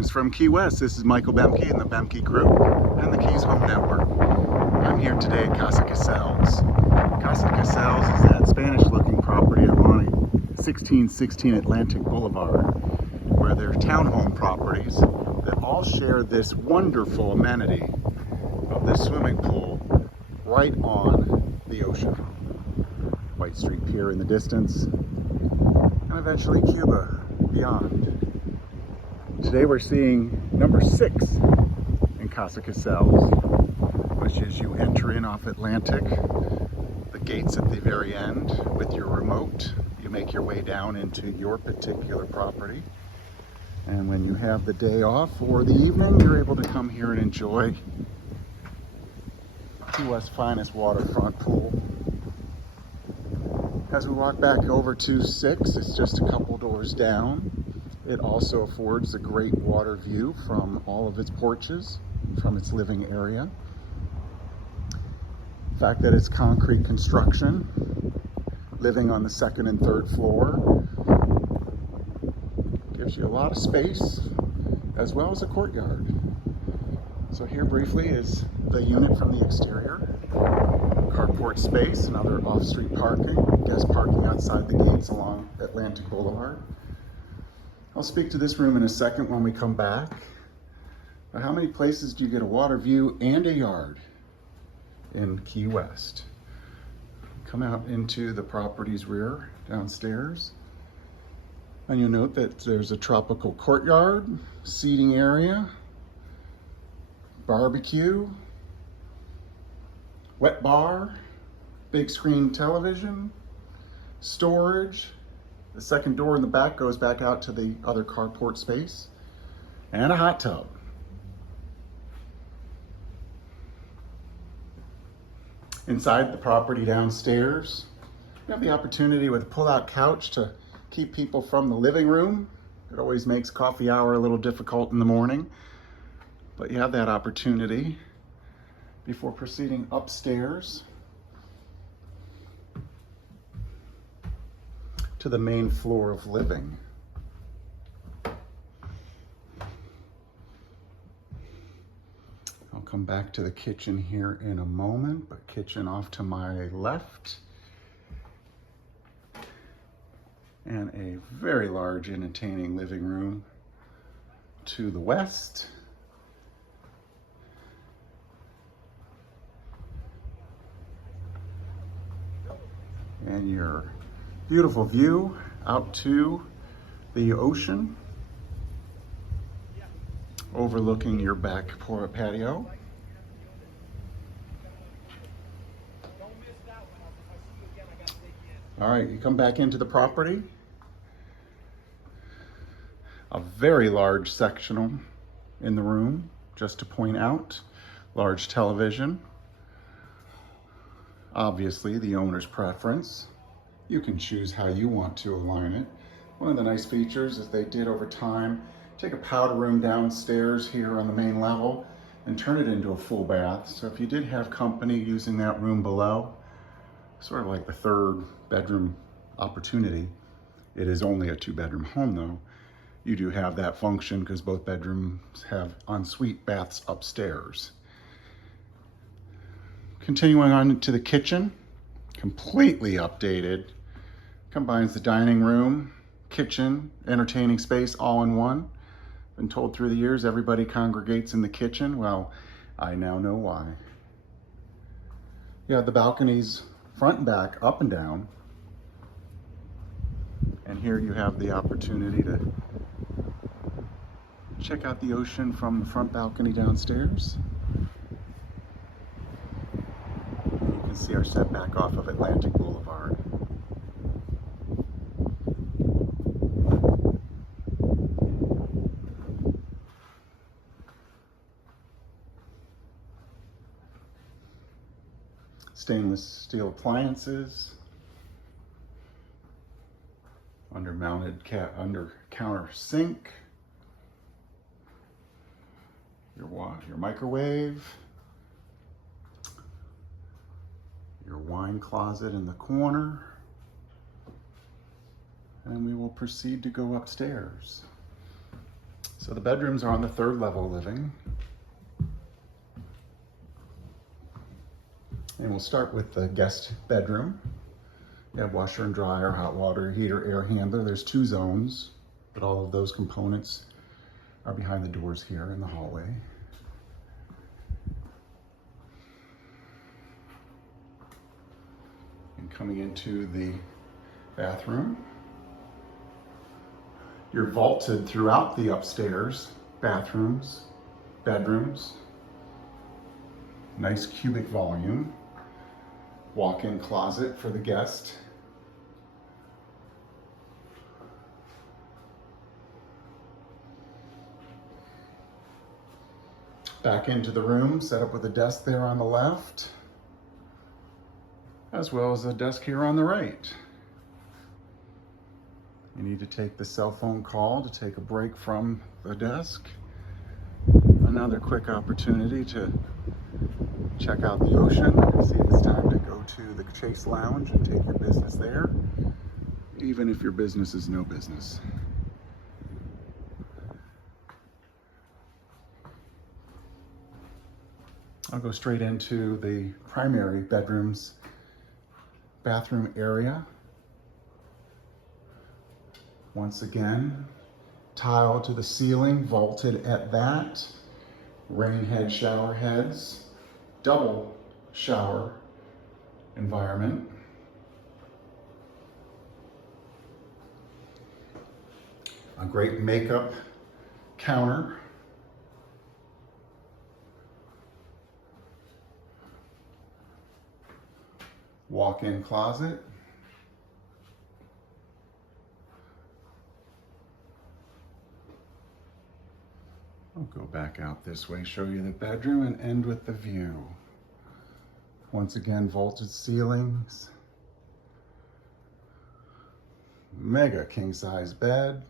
Greetings from Key West. This is Michael Bemke and the Bemke Group and the Keys Home Network. I'm here today at Casa Caselles. Casa Caselles is that Spanish-looking property on 1616 Atlantic Boulevard, where there are townhome properties that all share this wonderful amenity of this swimming pool right on the ocean. White Street Pier in the distance, and eventually Cuba beyond. Today we're seeing number 6 in Casa Caselles, which is you enter in off Atlantic, the gates at the very end with your remote. You make your way down into your particular property, and when you have the day off or the evening, you're able to come here and enjoy Key West's finest waterfront pool. As we walk back over to 6, it's just a couple doors down. It also affords a great water view from all of its porches, from its living area. The fact that it's concrete construction, living on the 2nd and 3rd floor, gives you a lot of space, as well as a courtyard. So here briefly is the unit from the exterior. Carport space and other off-street parking, guest parking outside the gates along Atlantic Boulevard. I'll speak to this room in a second when we come back. But how many places do you get a water view and a yard in Key West? Come out into the property's rear downstairs, and you'll note that there's a tropical courtyard, seating area, barbecue, wet bar, big screen television, storage. The second door in the back goes back out to the other carport space, and a hot tub. Inside the property downstairs, you have the opportunity with a pull-out couch to keep people from the living room. It always makes coffee hour a little difficult in the morning, but you have that opportunity before proceeding upstairs to the main floor of living. I'll come back to the kitchen here in a moment, but kitchen off to my left. And a very large entertaining living room to the west. And your beautiful view out to the ocean, overlooking your back patio. All right, you come back into the property. A very large sectional in the room, just to point out. Large television. Obviously, the owner's preference. You can choose how you want to align it. One of the nice features is they did over time take a powder room downstairs here on the main level and turn it into a full bath. So if you did have company using that room below, sort of like the 3rd bedroom opportunity, it is only a 2-bedroom home though, you do have that function because both bedrooms have ensuite baths upstairs. Continuing on to the kitchen, completely updated. Combines the dining room, kitchen, entertaining space all in one. Been told through the years everybody congregates in the kitchen. Well, I now know why. You have the balconies front and back, up and down. And here you have the opportunity to check out the ocean from the front balcony downstairs. You can see our setback off of Atlantic Boulevard. Stainless steel appliances, under-mounted under-counter sink, your microwave, your wine closet in the corner, and we will proceed to go upstairs. So the bedrooms are on the third level living. And we'll start with the guest bedroom. You have washer and dryer, hot water heater, air handler. There's 2 zones, but all of those components are behind the doors here in the hallway. And coming into the bathroom, you're vaulted throughout the upstairs bathrooms, bedrooms. Nice cubic volume. Walk-in closet for the guest. Back into the room, set up with a desk there on the left, as well as a desk here on the right. You need to take the cell phone call to take a break from the desk. Another quick opportunity to check out the ocean, see if it's time to go to the Chase Lounge and take your business there, even if your business is no business. I'll go straight into the primary bedroom's bathroom area. Once again, tile to the ceiling, vaulted at that. Rain head, shower heads, double shower environment. A great makeup counter. Walk-in closet. I'll go back out this way, show you the bedroom, and end with the view. Once again, vaulted ceilings. Mega king-size bed.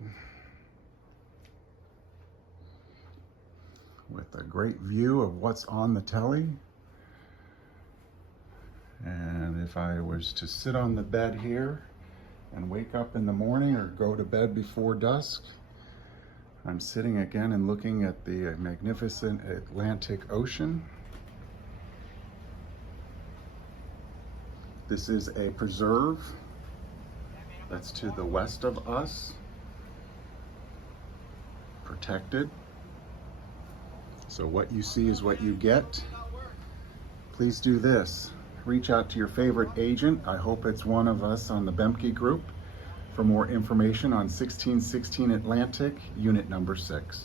With a great view of what's on the telly. And if I was to sit on the bed here and wake up in the morning or go to bed before dusk, I'm sitting again and looking at the magnificent Atlantic Ocean. This is a preserve that's to the west of us, protected. So what you see is what you get. Please do this. Reach out to your favorite agent. I hope it's one of us on the Bemke group for more information on 1616 Atlantic, unit number 6.